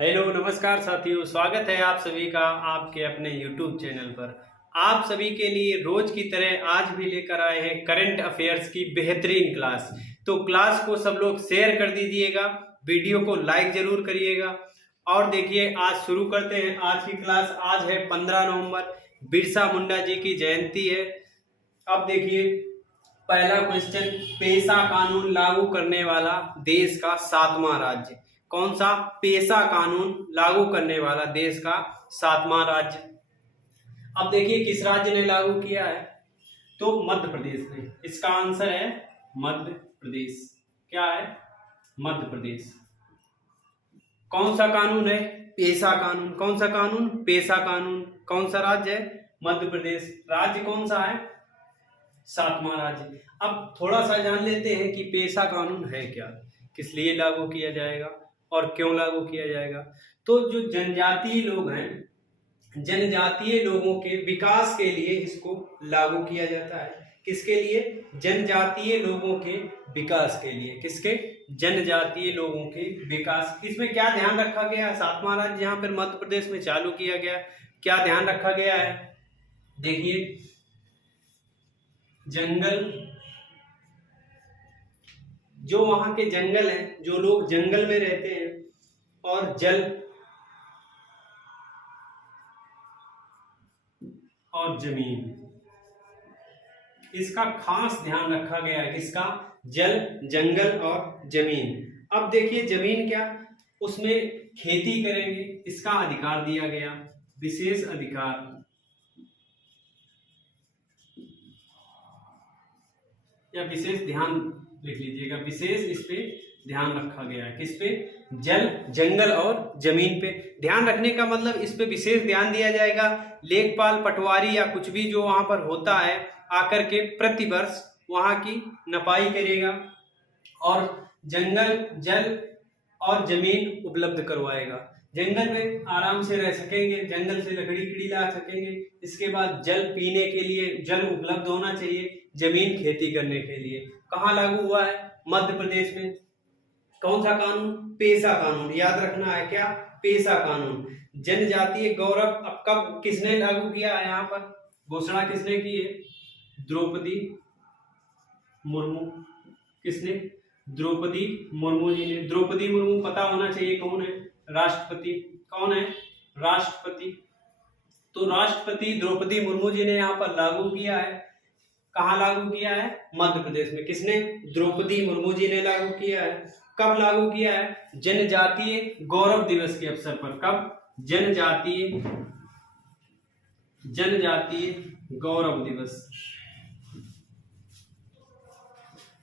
Hello नमस्कार साथियों, स्वागत है आप सभी का आपके अपने YouTube चैनल पर। आप सभी के लिए रोज की तरह आज भी लेकर आए हैं करंट अफेयर्स की बेहतरीन क्लास। तो क्लास को सब लोग शेयर कर दीजिएगा, वीडियो को लाइक जरूर करिएगा। और देखिए आज शुरू करते हैं आज की क्लास। आज है 15 नवंबर, बिरसा मुंडा जी की जयंती है। अब देखिए पहला क्वेश्चन, पेशा कानून लागू करने वाला देश का 7वां राज्य कौन सा? पेशा कानून लागू करने वाला देश का 7वां राज्य। अब देखिए किस राज्य ने लागू किया है, तो मध्य प्रदेश ने। इसका आंसर है मध्य प्रदेश। क्या है? मध्य प्रदेश। कौन सा कानून है? पेशा कानून। कौन सा कानून? पेशा कानून। कौन सा राज्य है? मध्य प्रदेश। राज्य कौन सा है? 7वां राज्य। अब थोड़ा सा जान लेते हैं कि पेशा कानून है क्या, किस लिए लागू किया जाएगा और क्यों लागू किया जाएगा। तो जो जनजातीय लोग हैं, जनजातीय लोगों के विकास के लिए इसको लागू किया जाता है। किसके लिए? जनजातीय लोगों के विकास के लिए। किसके? जनजातीय लोगों के विकास। इसमें क्या ध्यान रखा गया है? 7वां राज्य यहाँ पर मध्य प्रदेश में चालू किया गया, क्या ध्यान रखा गया है? देखिए जंगल, जो वहां के जंगल हैं, जो लोग जंगल में रहते हैं, और जल और जमीन, इसका खास ध्यान रखा गया है। किसका? जल, जंगल और जमीन। अब देखिए जमीन क्या, उसमें खेती करेंगे, इसका अधिकार दिया गया, विशेष अधिकार। या विशेष ध्यान लिख लीजिएगा, विशेष इस पे ध्यान रखा गया है। किस पे? जल, जंगल और जमीन पे ध्यान रखने का मतलब इस पे विशेष ध्यान दिया जाएगा। लेखपाल, पटवारी या कुछ भी जो वहां पर होता है आकर के प्रतिवर्ष वहां की नपाई करेगा और जंगल, जल और जमीन उपलब्ध करवाएगा। जंगल में आराम से रह सकेंगे, जंगल से लकड़ी किड़ी ला सकेंगे। इसके बाद जल पीने के लिए जल उपलब्ध होना चाहिए, जमीन खेती करने के लिए। कहाँ लागू हुआ है? मध्य प्रदेश में। कौन सा कानून? पेशा कानून। याद रखना है क्या? पेशा कानून। जनजातीय गौरव अब कब किसने लागू किया है? यहाँ पर घोषणा किसने की है? द्रौपदी मुर्मू। किसने? द्रौपदी मुर्मू जी ने। द्रौपदी मुर्मू पता होना चाहिए कौन है? राष्ट्रपति। कौन है? राष्ट्रपति। तो राष्ट्रपति द्रौपदी मुर्मू जी ने यहाँ पर लागू किया है। कहाँ लागू किया है? मध्य प्रदेश में। किसने? द्रौपदी मुर्मू जी ने लागू किया है। कब लागू किया है? जनजातीय गौरव दिवस के अवसर पर। कब? जनजातीय गौरव दिवस।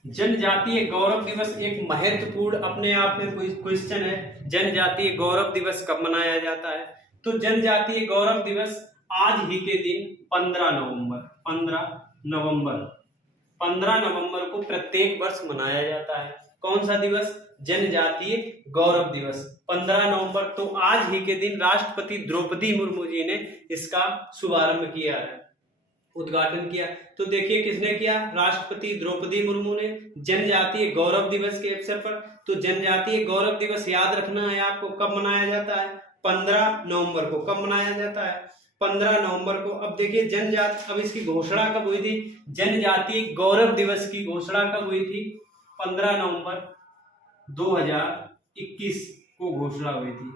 जनजातीय गौरव दिवस एक महत्वपूर्ण अपने आप में क्वेश्चन है। जनजातीय गौरव दिवस कब मनाया जाता है? तो जनजातीय गौरव दिवस आज ही के दिन 15 नवंबर को प्रत्येक वर्ष मनाया जाता है। कौन सा दिवस? जनजातीय गौरव दिवस 15 नवंबर। तो आज ही के दिन राष्ट्रपति द्रौपदी मुर्मू जी ने इसका शुभारंभ किया है, उद्घाटन किया। तो देखिए किसने किया? राष्ट्रपति द्रौपदी मुर्मू ने, जनजातीय गौरव दिवस के अवसर पर। तो जनजातीय गौरव दिवस याद रखना है आपको, कब मनाया जाता है? 15 नवंबर को। कब मनाया जाता है? 15 नवंबर को। अब देखिए जनजाति, अब इसकी घोषणा कब हुई थी? जनजातीय गौरव दिवस की घोषणा कब हुई थी? 15 नवंबर 2021 को घोषणा हुई थी।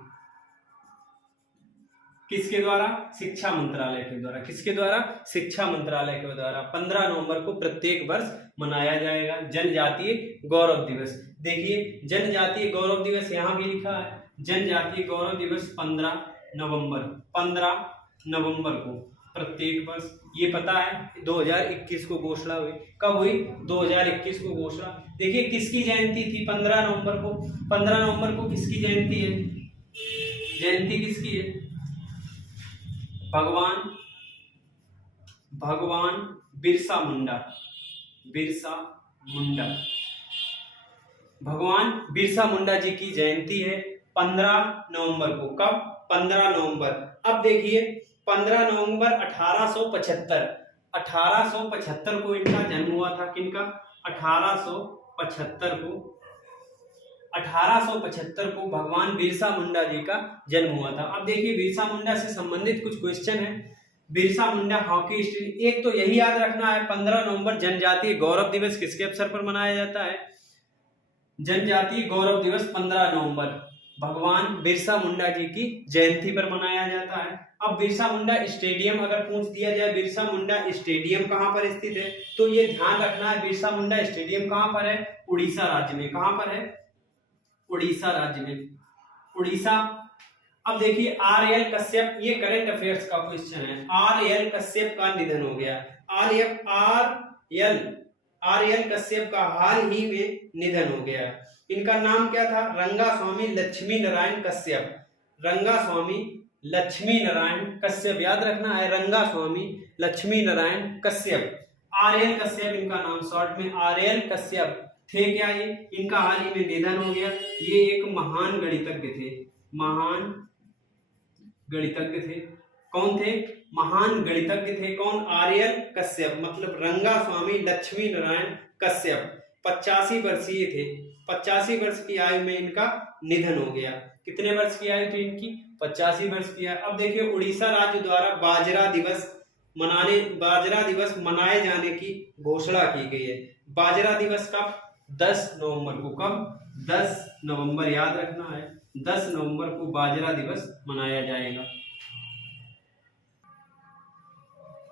किसके द्वारा? शिक्षा मंत्रालय के द्वारा। किसके द्वारा? शिक्षा मंत्रालय के द्वारा। 15 नवंबर को प्रत्येक वर्ष मनाया जाएगा जनजातीय गौरव दिवस। देखिए जनजातीय गौरव दिवस यहाँ भी लिखा है, जनजातीय गौरव दिवस 15 नवंबर को प्रत्येक वर्ष। ये पता है 2021 को घोषणा हुई। कब हुई? 2021 को घोषणा। देखिए किसकी जयंती थी 15 नवंबर को? 15 नवंबर को किसकी जयंती है? जयंती किसकी है? भगवान बिरसा मुंडा। भगवान बिरसा मुंडा जी की जयंती है 15 नवंबर को। कब? 15 नवंबर। अब देखिए 15 नवंबर 1875 को इनका जन्म हुआ था। किनका? 1875 को। 1875 को भगवान बिरसा मुंडा जी का जन्म हुआ था। अब देखिए बिरसा मुंडा से संबंधित कुछ क्वेश्चन है। बिरसा मुंडा हॉकी स्टिल, एक तो यही याद रखना है 15 नवंबर जनजातीय गौरव दिवस किसके अवसर पर मनाया जाता है? जनजातीय गौरव दिवस 15 नवंबर भगवान बिरसा मुंडा जी की जयंती पर मनाया जाता है। अब बिरसा मुंडा स्टेडियम अगर पूछ दिया जाए बिरसा मुंडा स्टेडियम कहां पर स्थित है, तो ये ध्यान रखना है बिरसा मुंडा स्टेडियम कहां पर है? उड़ीसा राज्य में। कहां पर है? उड़ीसा राज्य में, उड़ीसा। अब देखिए आर.एल. कश्यप, ये करंट अफेयर्स का क्वेश्चन है। आर.एल. कश्यप का निधन हो गया। आर.एल. कश्यप का हाल ही में निधन हो गया। इनका नाम क्या था? रंगा स्वामी लक्ष्मी नारायण कश्यप। रंगा स्वामी लक्ष्मी नारायण कश्यप, याद रखना है, रंगा स्वामी लक्ष्मी नारायण कश्यप। आर.एल. कश्यप इनका नाम, शॉर्ट में आर.एल. कश्यप थे क्या ये? इनका हाल ही में निधन हो गया। ये एक महान गणितज्ञ थे, महान गणितज्ञ थे। कौन थे? महान गणितज्ञ थे। कौन? आर.एल. कश्यप, मतलब रंगा स्वामी लक्ष्मी नारायण कश्यप। 85 वर्षीय थे। 85 वर्ष की आयु में इनका निधन हो गया। कितने वर्ष की आयु थी इनकी? 85 वर्ष की आयु। अब देखिए उड़ीसा राज्य द्वारा बाजरा दिवस मनाए जाने की घोषणा की गई है। बाजरा दिवस कब? 10 नवंबर को। कब? 10 नवंबर, याद रखना है, 10 नवंबर को बाजरा दिवस मनाया जाएगा।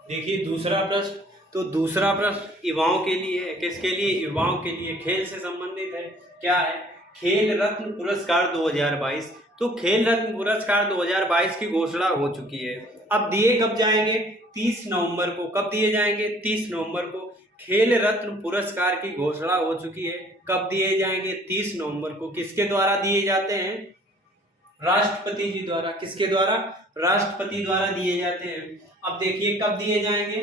देखिए दूसरा प्रश्न, तो दूसरा प्रश्न युवाओं के लिए है। किसके लिए? युवाओं के लिए, खेल से संबंधित है। क्या है? खेल रत्न पुरस्कार 2022। तो खेल रत्न पुरस्कार 2022 की घोषणा हो चुकी है। अब दिए कब जाएंगे? 30 नवंबर को। कब दिए जाएंगे? 30 नवंबर को। खेल रत्न पुरस्कार की घोषणा हो चुकी है। कब दिए जाएंगे? 30 नवंबर को। किसके द्वारा दिए जाते हैं? राष्ट्रपति जी द्वारा। किसके द्वारा? राष्ट्रपति द्वारा दिए जाते हैं। अब देखिए कब दिए जाएंगे?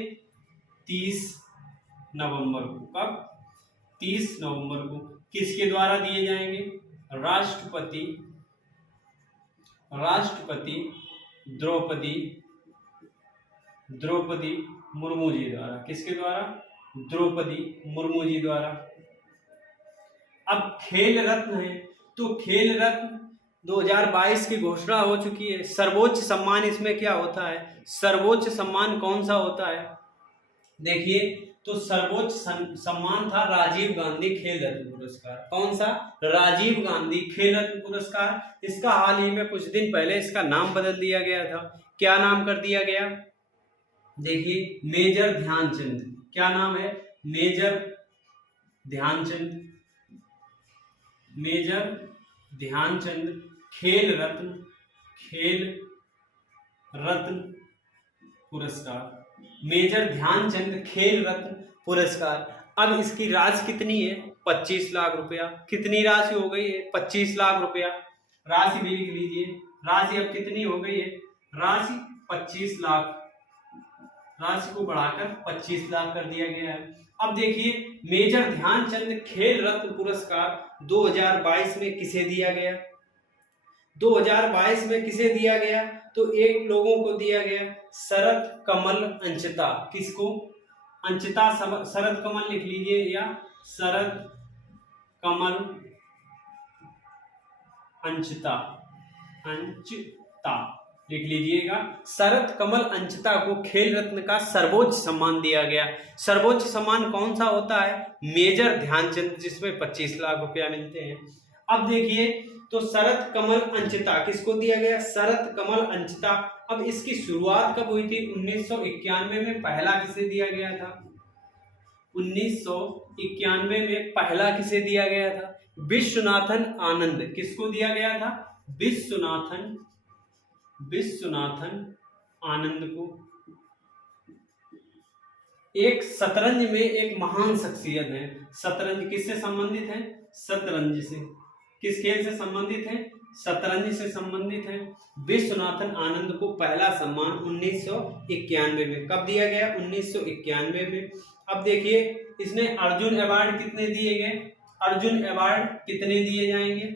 30 नवंबर को। कब? 30 नवंबर को। किसके द्वारा दिए जाएंगे? राष्ट्रपति द्रौपदी मुर्मू जी द्वारा। किसके द्वारा? द्रौपदी मुर्मू जी द्वारा। अब खेल रत्न है, तो खेल रत्न 2022 की घोषणा हो चुकी है। सर्वोच्च सम्मान इसमें क्या होता है? सर्वोच्च सम्मान कौन सा होता है? देखिए तो सर्वोच्च सम्मान था राजीव गांधी खेल रत्न पुरस्कार। कौन सा? राजीव गांधी खेल रत्न पुरस्कार। इसका हाल ही में कुछ दिन पहले इसका नाम बदल दिया गया था। क्या नाम कर दिया गया? देखिए मेजर ध्यानचंद। क्या नाम है? मेजर ध्यानचंद खेल रत्न पुरस्कार। मेजर ध्यानचंद खेल रत्न पुरस्कार। अब इसकी राशि कितनी है? 25 लाख रुपया। कितनी राशि हो गई है? 25 लाख रुपया। राशि भी लिख लीजिए। राशि अब कितनी हो गई है? राशि 25 लाख। राशि को बढ़ाकर 25 लाख कर दिया गया है। अब देखिए मेजर ध्यानचंद खेल रत्न पुरस्कार 2022 में किसे दिया गया? 2022 में किसे दिया गया? तो एक लोगों को दिया गया, शरद कमल अंचिता। किसको? अंचिता। शरद कमल लिख लीजिए, या शरद कमल अंचिता लिख लीजिएगा। शरद कमल अंचिता को खेल रत्न का सर्वोच्च सम्मान दिया गया। सर्वोच्च सम्मान कौन सा होता है? मेजर ध्यानचंद, जिसमें 25 लाख रुपया मिलते हैं। अब देखिए तो शरद कमल अंचिता किसको दिया गया? शरद कमल अंचिता। अब इसकी शुरुआत कब हुई थी? 1991 में। पहला किसे दिया गया था? 1991 में पहला किसे दिया गया था? विश्वनाथन आनंद। किसको दिया गया था? विश्वनाथन आनंद को। एक शतरंज में एक महान शख्सियत है। शतरंज किससे संबंधित है? शतरंज से। किस खेल से संबंधित है? शतरंज से संबंधित है। विश्वनाथन आनंद को पहला सम्मान 1991 में। कब दिया गया? 1991 में। अब देखिए इसमें अर्जुन अवार्ड कितने दिए गए? अर्जुन अवार्ड कितने दिए जाएंगे?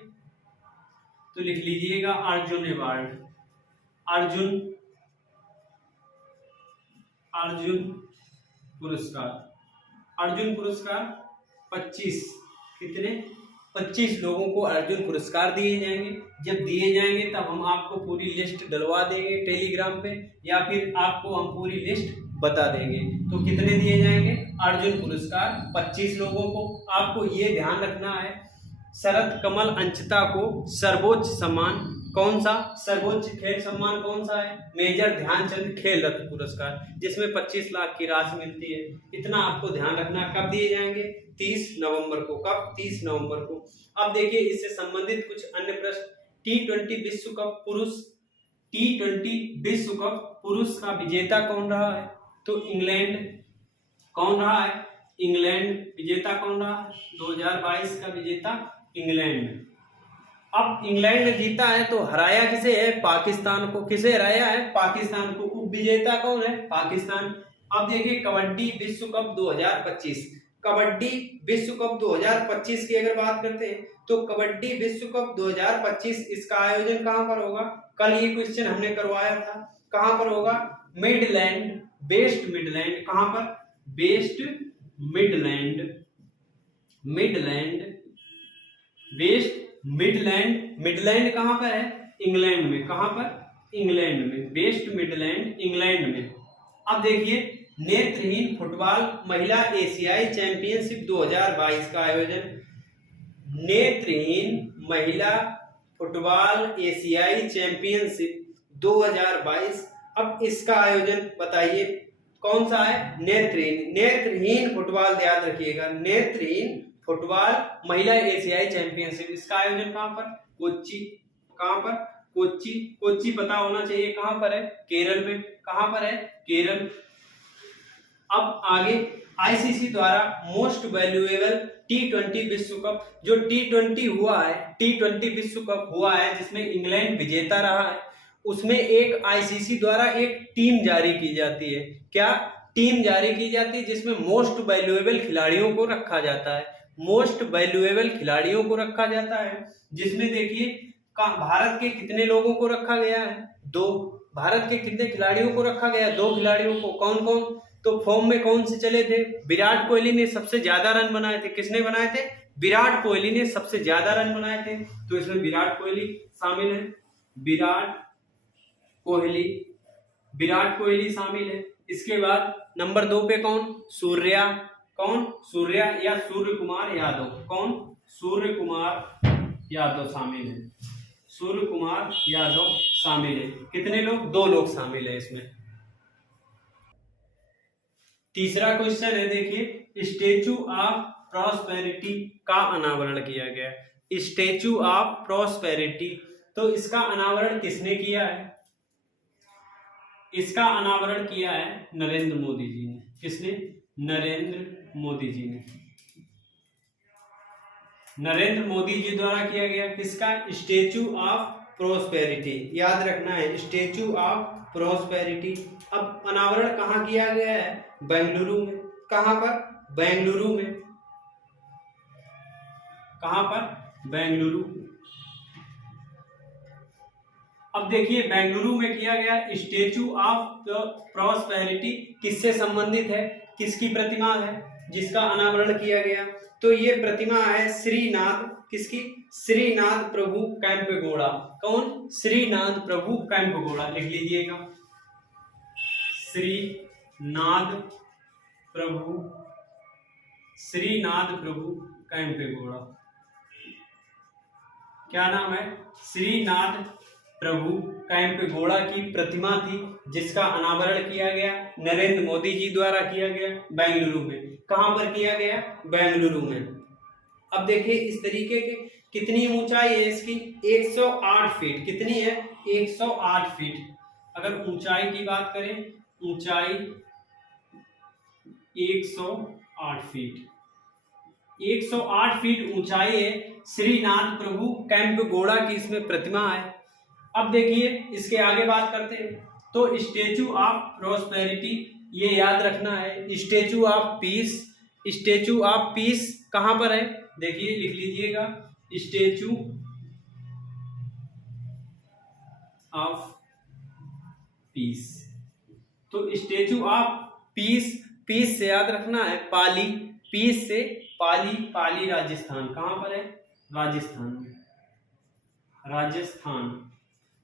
तो लिख लीजिएगा अर्जुन अवार्ड। अर्जुन पुरस्कार 25। कितने? 25 लोगों को अर्जुन पुरस्कार दिए जाएंगे। जब दिए जाएंगे तब हम आपको पूरी लिस्ट डलवा देंगे टेलीग्राम पे, या फिर आपको हम पूरी लिस्ट बता देंगे। तो कितने दिए जाएंगे अर्जुन पुरस्कार 25 लोगों को। आपको ये ध्यान रखना है, शरद कमल अंचिता को सर्वोच्च सम्मान कौन सा, सर्वोच्च खेल सम्मान कौन सा है, मेजर ध्यानचंद खेल रत्न पुरस्कार, जिसमें 25 लाख की राशि मिलती है। इतना आपको ध्यान रखना। कब दिए जाएंगे, 30 नवंबर को। कब, 30 नवंबर को। अब देखिए इससे संबंधित कुछ अन्य प्रश्न। T20 विश्व कप पुरुष, T20 विश्व कप पुरुष का विजेता कौन रहा है, तो इंग्लैंड कौन रहा है, इंग्लैंड विजेता कौन रहा है, 2022 का विजेता इंग्लैंड। अब इंग्लैंड ने जीता है तो हराया किसे है, पाकिस्तान को। किसे हराया है, पाकिस्तान को। उप विजेता कौन है, पाकिस्तान। अब देखिए कबड्डी विश्व कप 2025, कबड्डी विश्व कप 2025 की अगर बात करते हैं तो कबड्डी विश्व कप 2025 इसका आयोजन कहां पर होगा। कल ये क्वेश्चन हमने करवाया था, कहां पर होगा, मिडलैंड, वेस्ट मिडलैंड। कहां पर, West Midland, Midland, West Midland. Midland कहां पर है, इंग्लैंड में। कहां पर, इंग्लैंड में, वेस्ट मिडलैंड इंग्लैंड में। अब देखिए नेत्रहीन फुटबॉल महिला एशियाई चैंपियनशिप 2022 का आयोजन, नेत्रहीन महिला फुटबॉल एशियाई चैंपियनशिप 2022। अब इसका आयोजन बताइए कौन सा है, नेत्रहीन, नेत्रहीन फुटबॉल, याद रखिएगा, नेत्रहीन फुटबॉल महिला एशियाई चैंपियनशिप। इसका आयोजन कहां पर, कोच्चि। कहां पर, कोच्चि। कोच्चि पता होना चाहिए कहां पर है, केरल में। कहां पर है, केरल। अब आगे आईसीसी द्वारा मोस्ट वैल्यूएबल T20 विश्व कप, जो T20 हुआ है, T20 विश्व कप हुआ है जिसमें इंग्लैंड विजेता रहा है, उसमें एक आईसीसी द्वारा एक टीम जारी की जाती है। क्या टीम जारी की जाती है, जिसमें मोस्ट वैल्यूएबल खिलाड़ियों को रखा जाता है, मोस्ट वैल्यूएबल खिलाड़ियों को रखा जाता है। जिसमें देखिए भारत के कितने लोगों को रखा गया है, 2। भारत के कितने खिलाड़ियों को रखा गया, 2 खिलाड़ियों को। कौन कौन, तो फॉर्म में कौन से चले थे, विराट कोहली ने सबसे ज्यादा रन बनाए थे। किसने बनाए थे, विराट कोहली ने सबसे ज्यादा रन बनाए थे, तो इसमें विराट कोहली शामिल है, विराट कोहली, विराट कोहली शामिल है। इसके बाद नंबर 2 पे कौन, सूर्या, कौन, सूर्या या सूर्य कुमार यादव। कौन, सूर्य कुमार यादव शामिल है, सूर्य कुमार यादव शामिल है। कितने लोग, 2 लोग शामिल है इसमें। तीसरा क्वेश्चन है, देखिए स्टैचू ऑफ प्रॉस्पेरिटी का अनावरण किया गया, स्टैचू ऑफ प्रॉस्पेरिटी। तो इसका अनावरण किसने किया है, इसका अनावरण किया है नरेंद्र मोदी जी ने। किसने, नरेंद्र मोदी जी ने, नरेंद्र मोदी जी द्वारा किया गया। किसका, स्टैचू ऑफ प्रॉस्पेरिटी, याद रखना है, स्टैचू ऑफ प्रॉस्पेरिटी। अब अनावरण कहाँ किया गया है, बेंगलुरु में। कहां पर, बेंगलुरु में। कहां पर, बेंगलुरु। अब देखिए बेंगलुरु में किया गया स्टैचू ऑफ प्रॉस्पेरिटी किससे संबंधित है, किसकी प्रतिमा है जिसका अनावरण किया गया, तो ये प्रतिमा है श्रीनाथ, किसकी, श्रीनाथ प्रभु कैंपेगौड़ा। कौन, श्रीनाथ प्रभु कैंपेगौड़ा, लिख लीजिएगा, श्रीनाथ प्रभु, श्रीनाथ प्रभु कैंपेगौड़ा। क्या नाम है, श्रीनाथ प्रभु कैंपेगौड़ा की प्रतिमा थी, जिसका अनावरण किया गया नरेंद्र मोदी जी द्वारा किया गया बेंगलुरु में। कहां पर किया गया, बेंगलुरु में। अब देखिए इस तरीके के, कितनी ऊंचाई है इसकी, 108 फीट। कितनी है, 108 फीट। अगर ऊंचाई की बात करें, ऊंचाई 108 फीट, 108 फीट ऊंचाई है। श्रीनाथ प्रभु कैंपेगौड़ा की इसमें प्रतिमा है। अब देखिए इसके आगे बात करते हैं, तो स्टैचू ऑफ प्रॉस्पेरिटी, ये याद रखना है, statue of peace, statue of peace कहां पर है, देखिए लिख लीजिएगा, स्टैचू ऑफ पीस। तो स्टैचू ऑफ पीस, पीस से याद रखना है पाली, पीस से पाली, पाली राजस्थान। कहां पर है, राजस्थान में, राजस्थान।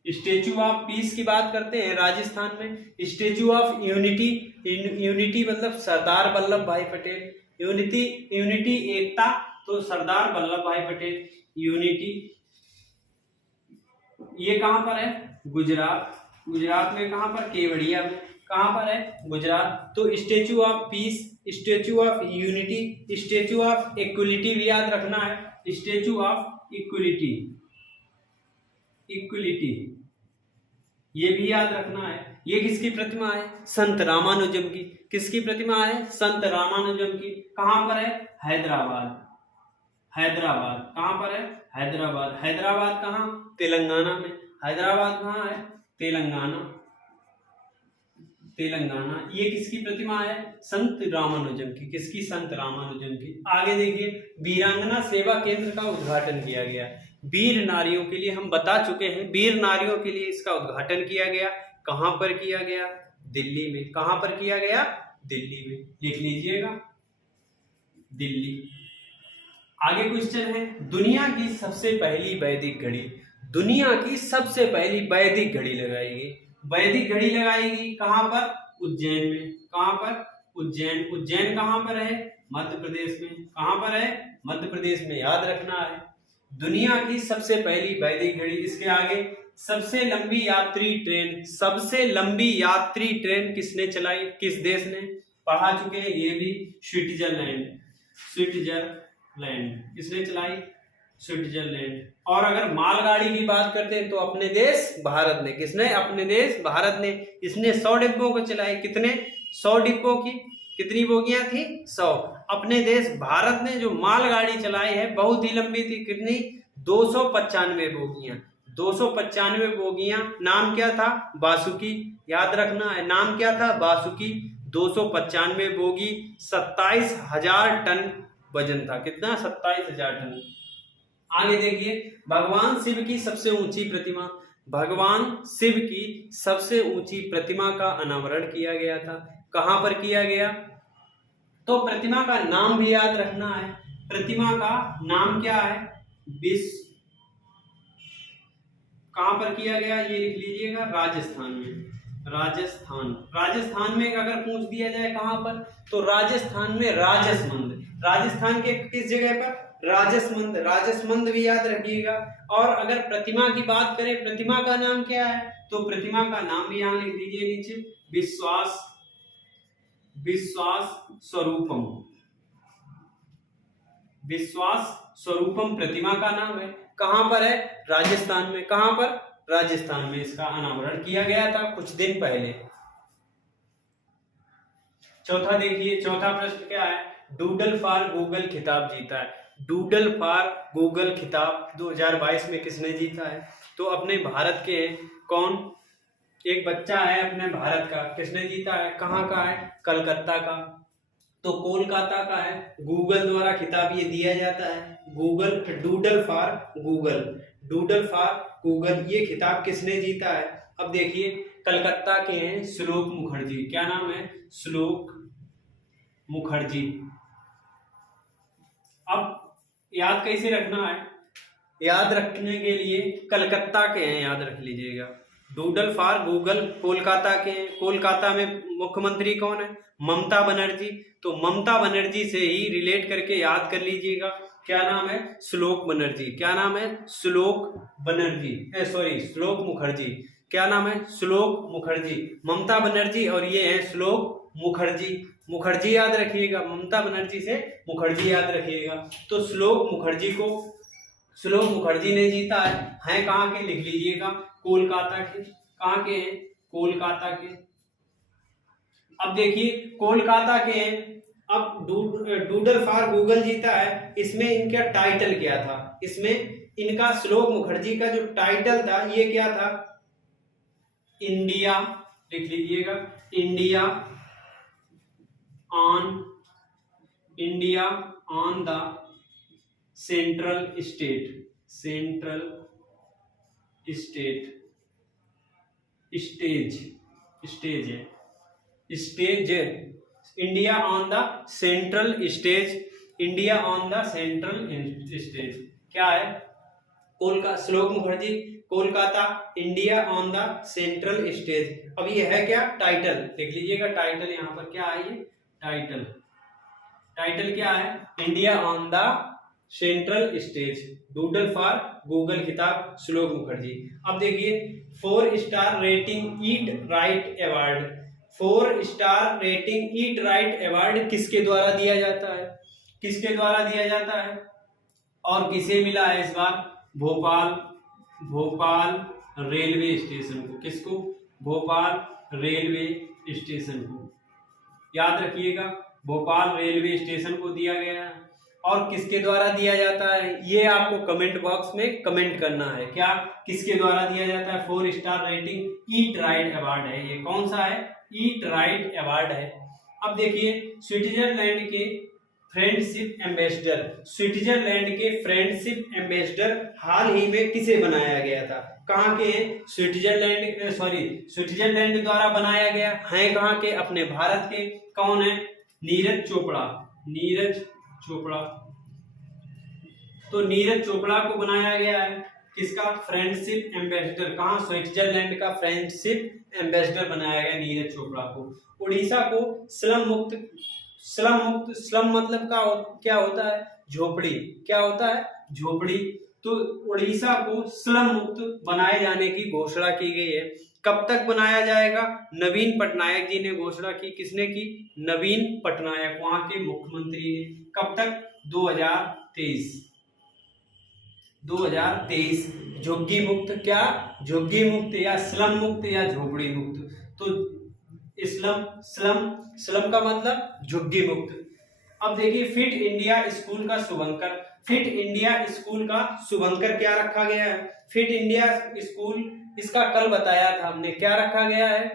स्टेचू ऑफ पीस की बात करते हैं राजस्थान में। स्टेचू ऑफ यूनिटी, यूनिटी मतलब सरदार वल्लभ भाई पटेल, यूनिटी, यूनिटी एकता, तो सरदार वल्लभ भाई पटेल, यूनिटी। ये कहां पर है? गुजरात, गुजरात में कहां पर? केवड़िया में। कहां पर है? गुजरात। तो statue of peace, statue of unity, statue of equality भी याद रखना है, स्टेचू ऑफ इक्वलिटी, इक्वलिटी ये भी याद रखना है। ये किसकी प्रतिमा है? संत रामानुजम की। किसकी प्रतिमा है? संत रामानुजम की। कहां पर है? हैदराबाद, हैदराबाद। कहां पर है? हैदराबाद। हैदराबाद कहां? तेलंगाना में। हैदराबाद कहां है? तेलंगाना, तेलंगाना। ये किसकी प्रतिमा है? संत रामानुजम की। किसकी? संत रामानुजम की। आगे देखिए, वीरांगना सेवा केंद्र का उद्घाटन किया गया। वीर नारियों के लिए हम बता चुके हैं, वीर नारियों के लिए इसका उद्घाटन किया गया। कहां पर किया गया? दिल्ली में। कहां पर किया गया? दिल्ली में। लिख लीजिएगा, दिल्ली। आगे क्वेश्चन है, दुनिया की सबसे पहली वैदिक घड़ी, दुनिया की सबसे पहली वैदिक घड़ी लगाई गई। वैदिक घड़ी लगाएगी कहां पर? उज्जैन में। कहां पर? उज्जैन। उज्जैन कहां पर है? मध्य प्रदेश में। कहां पर है? मध्य प्रदेश में। याद रखना है। दुनिया की सबसे पहली वैदिक घड़ी। इसके आगे, सबसे लंबी यात्री ट्रेन, सबसे लंबी यात्री ट्रेन किसने चलाई? किस देश ने? पढ़ा चुके हैं ये भी, स्विट्जरलैंड, स्विट्जरलैंड। किसने चलाई? स्विट्जरलैंड। और अगर मालगाड़ी की बात करते हैं तो अपने देश भारत ने। किसने? अपने देश भारत ने। इसने 100 डिब्बों को चलाई। कितने? 100 डिब्बों की। कितनी बोगियां थी? 100। अपने देश भारत ने जो मालगाड़ी चलाई है बहुत ही लंबी थी। कितनी? 295 बोगियां। 295 बोगियां। नाम क्या था? बासुकी। याद रखना है, नाम क्या था? बासुकी। 295 बोगी, 27,000 टन वजन था। कितना? 27,000 टन। आगे देखिए, भगवान शिव की सबसे ऊंची प्रतिमा, भगवान शिव की सबसे ऊंची प्रतिमा का अनावरण किया गया था। कहां पर किया गया? तो प्रतिमा का नाम भी याद रखना है। प्रतिमा का नाम क्या है? विश्व। कहां पर किया गया ये लिख लीजिएगा, राजस्थान में। राजस्थान, राजस्थान में अगर पूछ दिया जाए कहां पर, तो राजस्थान में राजसमंद। राजस्थान के किस जगह पर? राजसमंद। राजसमंद भी याद रखिएगा। और अगर प्रतिमा की बात करें, प्रतिमा का नाम क्या है, तो प्रतिमा का नाम भी यहां लिख दीजिए नीचे, विश्वास, विश्वास स्वरूपम। विश्वास स्वरूपम प्रतिमा का नाम है। कहां पर है? राजस्थान में। कहां पर? राजस्थान में। इसका अनावरण किया गया था कुछ दिन पहले। चौथा देखिए, चौथा प्रश्न क्या है? डूडल फॉर गूगल खिताब जीता है। डूडल फॉर गूगल खिताब 2022 में किसने जीता है? तो अपने भारत के कौन? एक बच्चा है अपने भारत का। किसने जीता है? कहाँ का है? कलकत्ता का। तो कोलकाता का है। गूगल द्वारा खिताब ये दिया जाता है। Google, doodle for Google, doodle for Google, ये खिताब किसने जीता है? अब देखिए, कलकत्ता के हैं श्लोक मुखर्जी। क्या नाम है? श्लोक मुखर्जी। अब याद कैसे रखना है? याद रखने के लिए कलकत्ता के हैं, याद रख लीजिएगा। डूडल फॉर गूगल कोलकाता के हैं। कोलकाता में मुख्यमंत्री कौन है? ममता बनर्जी। तो ममता बनर्जी से ही रिलेट करके याद कर लीजिएगा। क्या नाम है? श्लोक बनर्जी। क्या नाम है? श्लोक बनर्जी, सॉरी श्लोक मुखर्जी। क्या नाम है? श्लोक मुखर्जी। ममता बनर्जी और ये है श्लोक मुखर्जी। मुखर्जी याद रखिएगा, ममता बनर्जी से मुखर्जी याद रखिएगा। तो श्लोक मुखर्जी को, श्लोक मुखर्जी ने जीता है कहाँ के? लिख लीजिएगा, कोलकाता के। कहाँ के हैं? कोलकाता के। अब देखिए, कोलकाता के हैं। अब डूडल फॉर गूगल जीता है, इसमें इनका टाइटल क्या था? इसमें इनका श्लोक मुखर्जी का जो टाइटल था ये क्या था? इंडिया, लिख लीजिएगा, India on the central state, central state, stage, stage है, stage, India on the central stage, India on the central stage. क्या है? Kolkata, Shlok Mukherjee, Kolkata, India on the central stage. अब ये है क्या? टाइटल। देख लीजिएगा टाइटल यहाँ पर क्या है, ये टाइटल। टाइटल क्या है? India on the central stage, doodle for Google किताब, श्लोक मुखर्जी। अब देखिए 4 star rating eat right award. 4 star rating eat right award किसके द्वारा दिया जाता है? किसके द्वारा दिया जाता है और किसे मिला है इस बार? भोपाल, भोपाल रेलवे स्टेशन को। किसको? भोपाल रेलवे स्टेशन को। याद रखिएगा, भोपाल रेलवे स्टेशन को दिया गया है। और किसके द्वारा दिया जाता है ये आपको कमेंट बॉक्स में कमेंट करना है। क्या किसके द्वारा दिया जाता है? 4 star rating eat right award है। ये कौन सा है? ईट राइट अवार्ड है। अब देखिए स्विट्जरलैंड के फ्रेंडशिप एम्बेसडर, स्विट्जरलैंड के फ्रेंडशिप एम्बेसडर हाल ही में किसे बनाया गया था? कहाँ के हैं? स्विट्जरलैंड द्वारा बनाया गया है। कहाँ के? अपने भारत के। कौन है? नीरज चोपड़ा, नीरज चोपड़ा। तो नीरज चोपड़ा को बनाया गया है किसका? Friendship ambassador. कहाँ? स्विट्जरलैंड का फ्रेंडशिप एम्बेसडर बनाया गया नीरज चोपड़ा को। उड़ीसा को स्लम मुक्त, स्लम मतलब क्या होता है? झोपड़ी। क्या होता है? झोपड़ी। तो उड़ीसा को स्लम मुक्त बनाए जाने की घोषणा की गई है। कब तक बनाया जाएगा? नवीन पटनायक जी ने घोषणा की। किसने की? नवीन पटनायक, वहां के मुख्यमंत्री ने। कब तक? 2023। 2023 झुग्गी मुक्त। क्या? झुग्गी मुक्त या स्लम मुक्त या झोपड़ी मुक्त। तो स्लम, स्लम का मतलब झुग्गी मुक्त। अब देखिए फिट इंडिया स्कूल का शुभंकर, फिट इंडिया स्कूल का शुभंकर क्या रखा गया है? फिट इंडिया स्कूल, इसका कल बताया था हमने, क्या रखा गया है?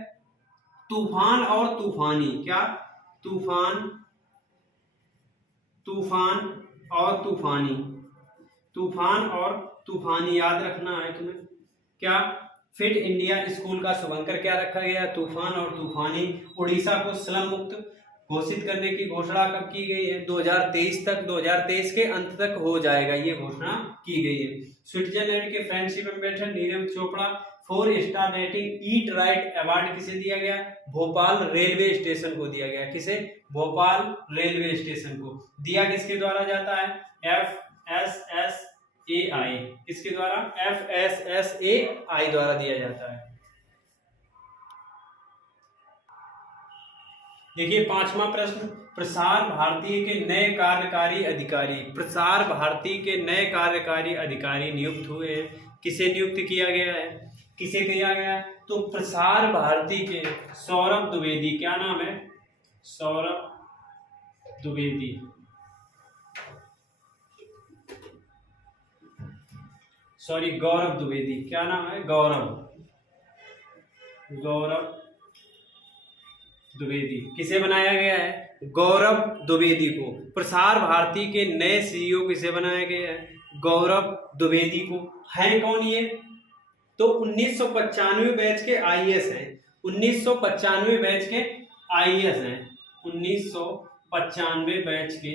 तूफान और तूफानी। क्या? तूफान, तूफान और तूफानी, तूफान और तूफानी याद रखना है तुम्हें। क्या? फिट इंडिया स्कूल का शुभंकर क्या रखा गया? तूफान और तूफानी। उड़ीसा को स्लम मुक्त घोषित करने की घोषणा कब की गई है? 2023 तक, 2023 के अंत तक हो जाएगा, ये घोषणा की गई है। स्विट्जरलैंड के friendship ambassador Neeraj Chopra. 4 star rating eat right award किसे दिया गया? भोपाल रेलवे स्टेशन को दिया गया। किसे? भोपाल रेलवे स्टेशन को। दिया किसके द्वारा जाता है? FSSAI। किसके द्वारा? FSSAI द्वारा दिया जाता है। देखिए 5वां प्रश्न, प्रसार भारती के नए कार्यकारी अधिकारी, प्रसार भारती के नए कार्यकारी अधिकारी नियुक्त हुए हैं। किसे नियुक्त किया गया है? किसे किया गया है? तो प्रसार भारती के सौरभ द्विवेदी। क्या नाम है? सौरभ द्विवेदी। सॉरी, गौरव द्विवेदी। क्या नाम है? गौरव, गौरव द्विवेदी। किसे बनाया गया है? गौरव द्विवेदी को। प्रसार भारती के नए सीईओ किसे बनाया गया है? गौरव द्विवेदी को। हैं कौन ये? तो 1995 बैच के आईएएस हैं। 1995 बैच के आईएएस हैं। 1995 बैच के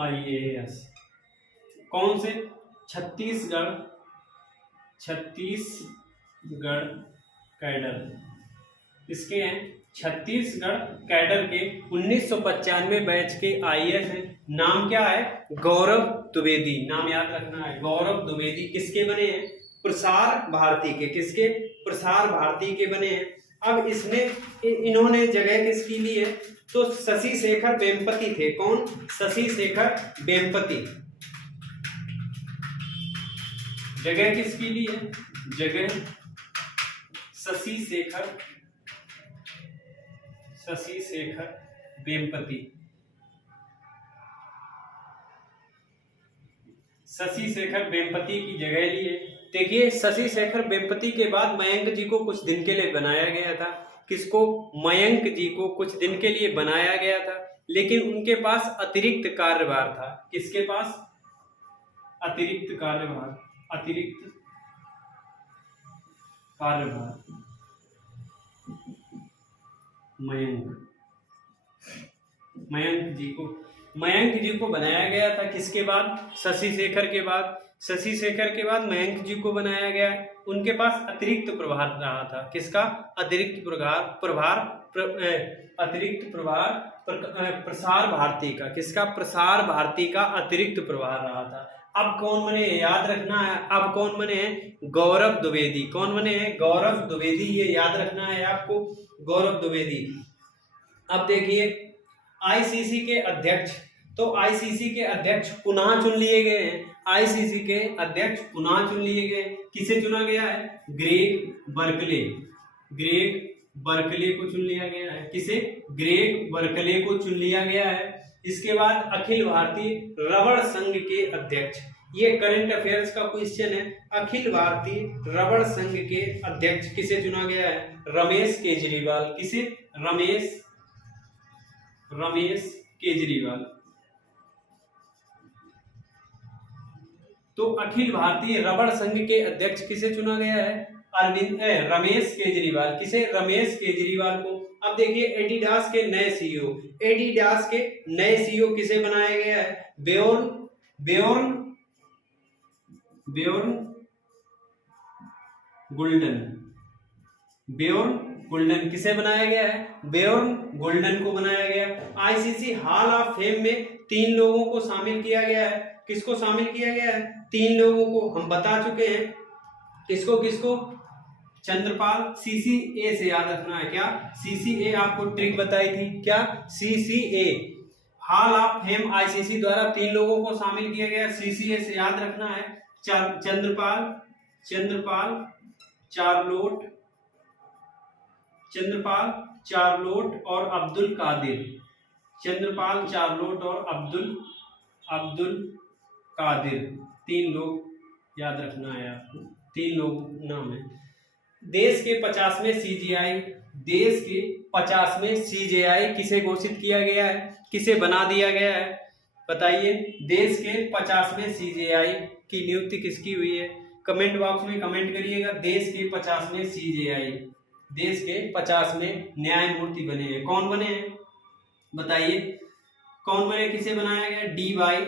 आईएएस। कौन से? छत्तीसगढ़, छत्तीसगढ़ कैडर। इसके हैं छत्तीसगढ़ कैडर के 1995 बैच के आईएएस हैं। नाम क्या है? गौरव द्विवेदी। नाम याद रखना है, गौरव द्विवेदी। किसके बने हैं? प्रसार भारती के। किसके? प्रसार भारती के बने हैं। अब इसमें इन्होंने जगह किसकी ली है? तो शशि शेखर वेम्पति थे। कौन? शशि शेखर वेम्पति। जगह किसकी ली है? जगह शशि शेखर, शशि शेखर वेम्पति। शशि शेखर वेम्पति की जगह ली है। देखिए शशि शेखर वेम्पति के बाद मयंक जी को कुछ दिन के लिए बनाया गया था। किसको? मयंक जी को कुछ दिन के लिए बनाया गया था, लेकिन उनके पास अतिरिक्त कार्यभार था। किसके पास? अतिरिक्त कार्यभार, अतिरिक्त कार्यभार। मयंक, मयंक जी को मयंक जी को बनाया गया था किसके बाद? शशि शेखर के बाद। शशि शेखर के बाद मयंक जी को बनाया गया है। उनके पास अतिरिक्त प्रभार रहा था। किसका? अतिरिक्त प्रसार भारती का। किसका? प्रसार भारती का अतिरिक्त प्रभार रहा था। अब कौन बने? याद रखना है। अब कौन बने हैं? गौरव द्विवेदी। कौन बने हैं? गौरव द्विवेदी। ये याद रखना है आपको, गौरव द्विवेदी। अब देखिए आईसीसी के अध्यक्ष, तो आईसीसी के अध्यक्ष पुनः चुन लिए गए हैं। आईसीसी के अध्यक्ष पुनः चुन लिए गए। किसे चुना गया है? Greg Berkeley. ग्रेग बर्कले को चुन लिया गया है। किसे? ग्रेग बर्कले को चुन लिया गया है। इसके बाद अखिल भारतीय रबड़ संघ के अध्यक्ष, ये करंट अफेयर्स का क्वेश्चन है। अखिल भारतीय रबड़ संघ के अध्यक्ष किसे चुना गया है? रमेश केजरीवाल। किसे? रमेश केजरीवाल। तो अखिल भारतीय रबड़ संघ के अध्यक्ष किसे चुना गया है? रमेश केजरीवाल। किसे? रमेश केजरीवाल को। अब देखिए एडिडास के नए सीईओ, एडिडास के नए सीईओ किसे बनाया गया है? बेयोर्न गोल्डन किसे बनाया गया है? बेयोर्न गोल्डन को बनाया गया। आईसीसी हॉल ऑफ फेम में 3 लोगों को शामिल किया गया है। किसको शामिल किया गया है? 3 लोगों को हम बता चुके हैं। किसको? चंद्रपाल। सीसीए से याद रखना है। क्या? सीसीए आपको ट्रिक बताई थी। क्या? CCA hall of fame ICC द्वारा 3 लोगों को शामिल किया गया। सीसीए से याद रखना है। चंद्रपाल चार्लोट और अब्दुल कादिर। चंद्रपाल, चार्लोट और अब्दुल कादिर, 3 लोग याद रखना है आपको। 3 लोग नाम है। देश के 50वें सीजेआई किसे घोषित किया गया है? किसे बना दिया गया है? बताइए। देश के 50वें सीजेआई की नियुक्ति किसकी हुई है? कमेंट बॉक्स में कमेंट करिएगा। देश के 50वें सीजेआई, देश के 50वें न्यायमूर्ति बने हैं। कौन बने हैं? बताइए कौन बने? किसे बनाया गया? डी.वाई.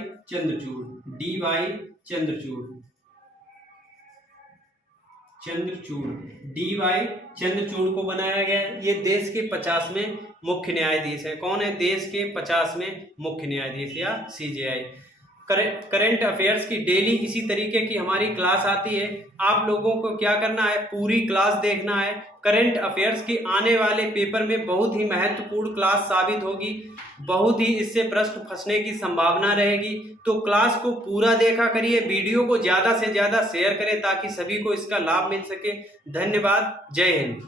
चंद्रचूड़ को बनाया गया। ये देश के 50वें मुख्य न्यायाधीश है। कौन है? देश के 50वें मुख्य न्यायाधीश या सीजेआई। करंट अफेयर्स की डेली इसी तरीके की हमारी क्लास आती है। आप लोगों को क्या करना है? पूरी क्लास देखना है। करंट अफेयर्स की आने वाले पेपर में बहुत ही महत्वपूर्ण क्लास साबित होगी। बहुत ही इससे प्रश्न फंसने की संभावना रहेगी। तो क्लास को पूरा देखा करिए। वीडियो को ज़्यादा से ज़्यादा शेयर करें ताकि सभी को इसका लाभ मिल सके। धन्यवाद। जय हिंद।